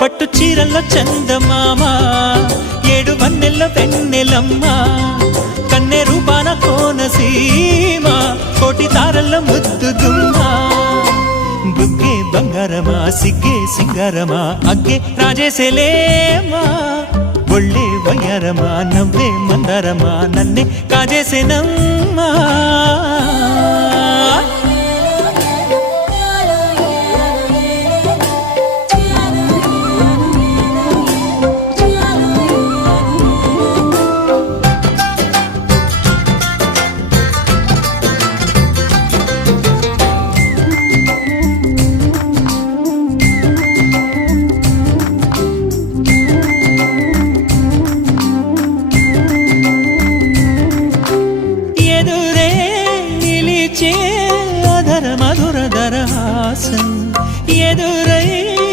పట్టు చీరల్లో చందమామ ఏడు వన్నెల్లో వెన్నెలమ్మ కన్నె రూపాన కోనసీమ కోటి తారల్లో ముద్దు గుమ్మ బుగ్గే బంగారమా సిగ్గే సింగారమా అగ్గే రాజేసేలేమా ఒళ్ళే వయ్యారమా నవ్వే మందారమా నన్నే కాజేసేనమ్మా